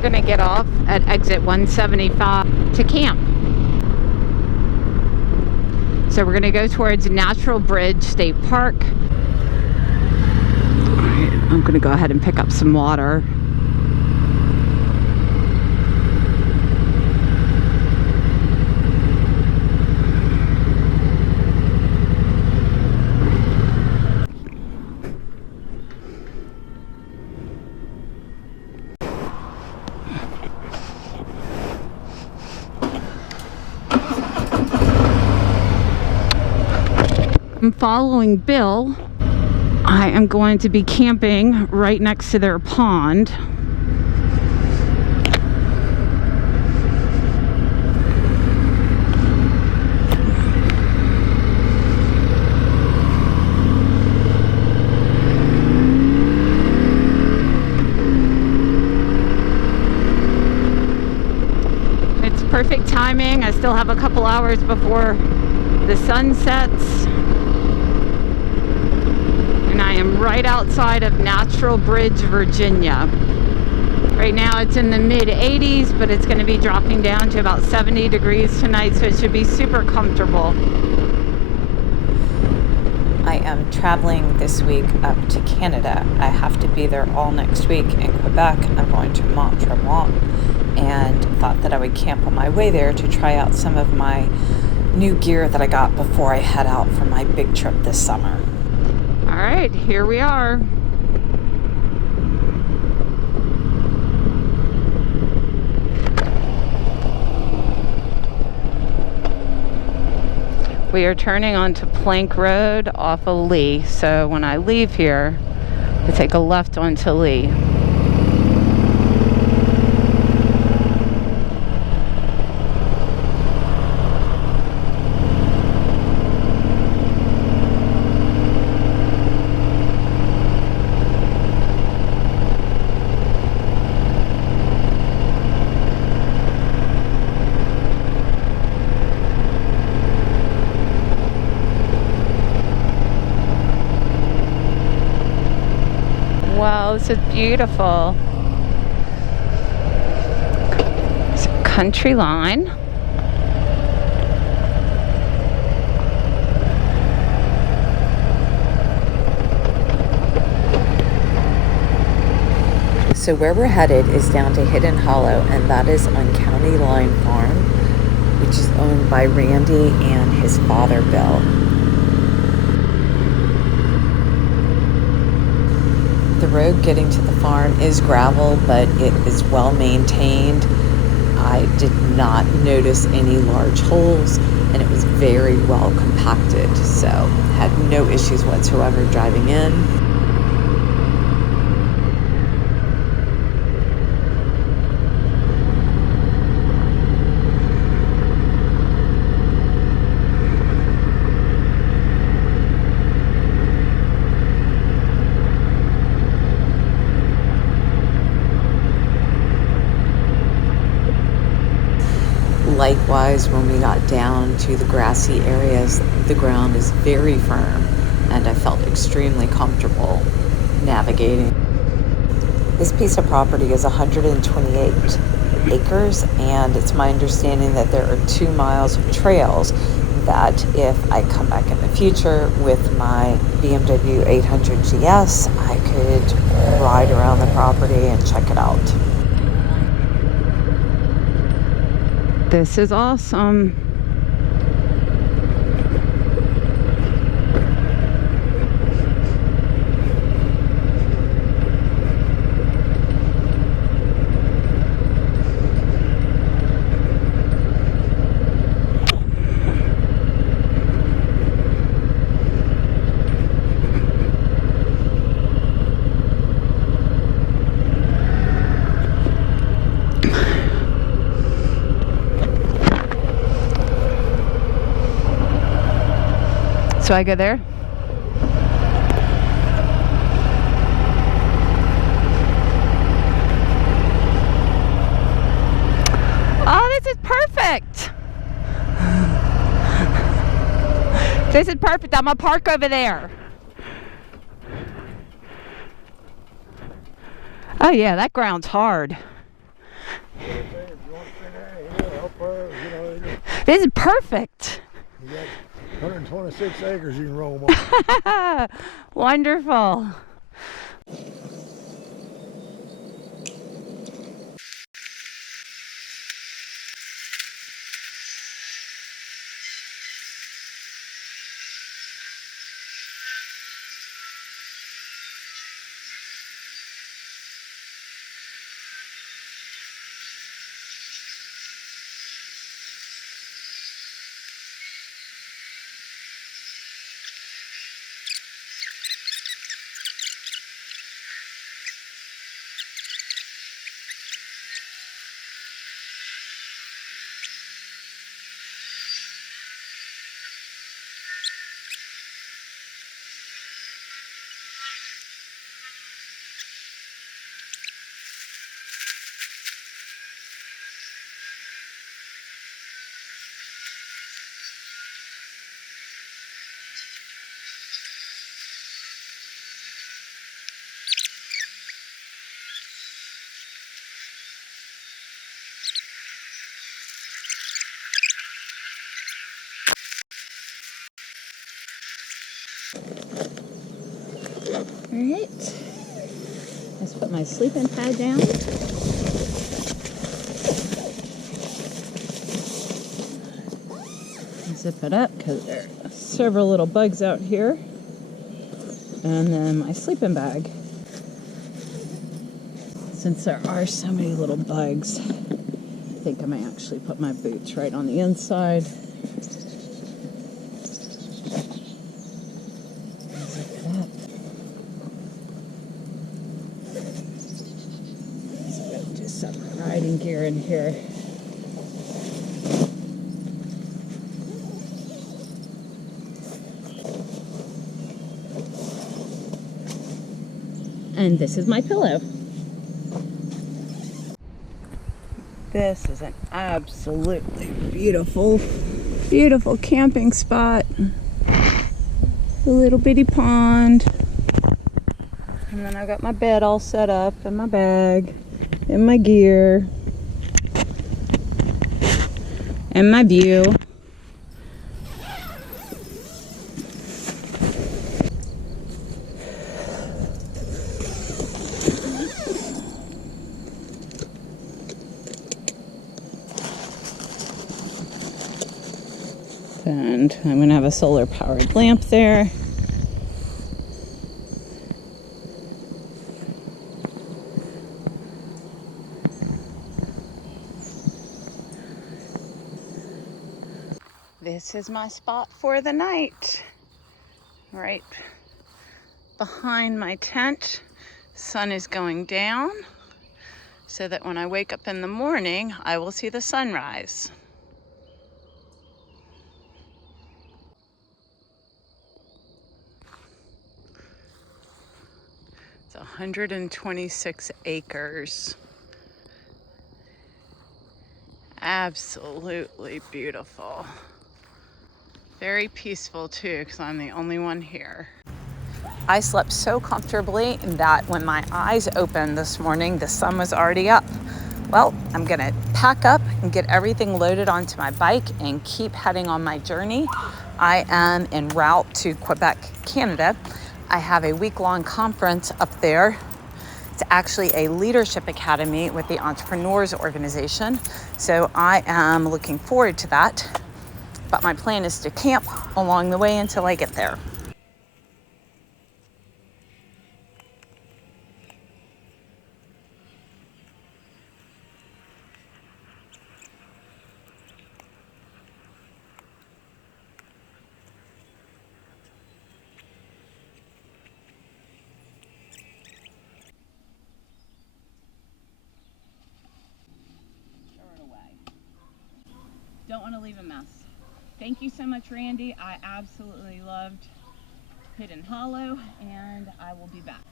going to get off at exit 175 to camp. So we're going to go towards Natural Bridge State Park. All right, I'm going to go ahead and pick up some water. I'm following Bill. I am going to be camping right next to their pond. It's perfect timing. I still have a couple hours before the sun sets. I am right outside of Natural Bridge, Virginia. Right now it's in the mid 80s, but it's going to be dropping down to about 70 degrees tonight, so it should be super comfortable. I am traveling this week up to Canada. I have to be there all next week in Quebec. I'm going to Montreal and thought that I would camp on my way there to try out some of my new gear that I got before I head out for my big trip this summer. All right, here we are. We are turning onto Plank Road off of Lee. So when I leave here, I take a left onto Lee. Wow, this is beautiful. It's a country line. So where we're headed is down to Hidden Hollow, and that is on County Line Farm, which is owned by Randy and his father, Bill. The road getting to the farm is gravel, but it is well maintained. I did not notice any large holes, and it was very well compacted, so had no issues whatsoever driving in. Likewise, when we got down to the grassy areas, the ground is very firm, and I felt extremely comfortable navigating. This piece of property is 128 acres, and it's my understanding that there are 2 miles of trails that if I come back in the future with my BMW 800 GS, I could ride around the property and check it out. This is awesome. So I go there? Oh, this is perfect. This is perfect. I'm gonna park over there. Oh yeah, that ground's hard. If you want to spend there, here, up there, you know, This is perfect. you got 126 acres you can roam on. Wonderful. All right, let's put my sleeping pad down. Zip it up because there are several little bugs out here. And then my sleeping bag. Since there are so many little bugs, I think I may actually put my boots right on the inside. Zip it up. Just some riding gear in here. And this is my pillow. This is an absolutely beautiful, beautiful camping spot. A little bitty pond. And then I've got my bed all set up and my bag and my gear and my view. And I'm going to have a solar powered lamp there. This is my spot for the night. Right behind my tent. Sun is going down so that when I wake up in the morning, I will see the sunrise. It's 126 acres. Absolutely beautiful. Very peaceful too, because I'm the only one here. I slept so comfortably that when my eyes opened this morning, the sun was already up. Well, I'm gonna pack up and get everything loaded onto my bike and keep heading on my journey. I am en route to Quebec, Canada. I have a week-long conference up there. It's actually a leadership academy with the Entrepreneurs Organization. So I am looking forward to that. But my plan is to camp along the way until I get there. Don't want to leave a mess. Thank you so much, Randy. I absolutely loved Hidden Hollow, and I will be back.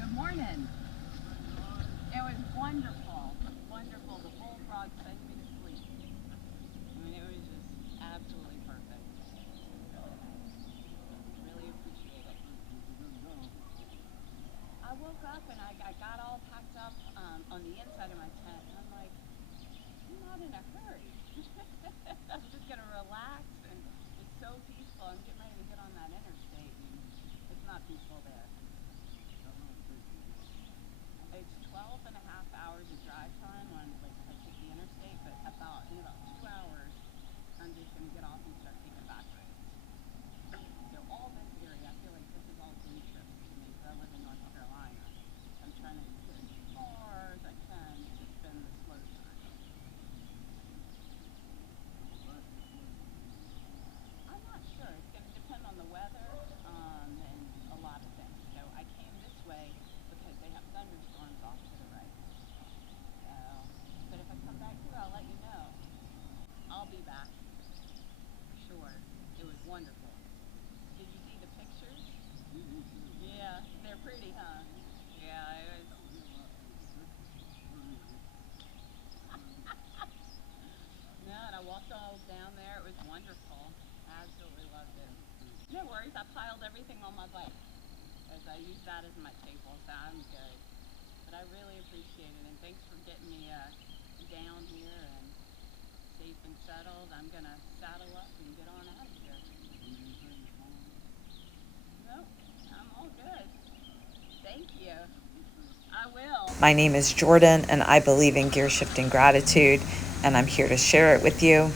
Good morning. It was wonderful. Wonderful. The bullfrog sang me to sleep. I mean, it was just absolutely in a hurry. I'm just gonna relax, and it's so peaceful. I'm getting ready to get on that interstate, and it's not peaceful there. It's 12 and a half hours of drive time on, like, if I take the interstate, but in about 2 hours, I'm just gonna get off and start taking back roads. So all this area, I feel like this is all day trips to me, because I live in North Carolina. I'm trying to get as far as I can to spend the slow time. I'm not sure. It's going to depend on the weather and a lot of things. So I came this way because they have thunderstorms off to the right. So, but if I come back here, I'll let you know. I'll be back for sure. It was wonderful. Did you see the pictures? Yeah, they're pretty, huh? Yeah, it was. No, and I walked all down there. It was wonderful. Absolutely loved it. No worries. I piled everything on my bike as I use that as my table, so I'm good. But I really appreciate it, and thanks for getting me down here and safe and settled. I'm gonna saddle up and get on out of here. Nope, I'm all good. Thank you. I will. My name is Jordan, and I believe in gear shifting gratitude, and I'm here to share it with you.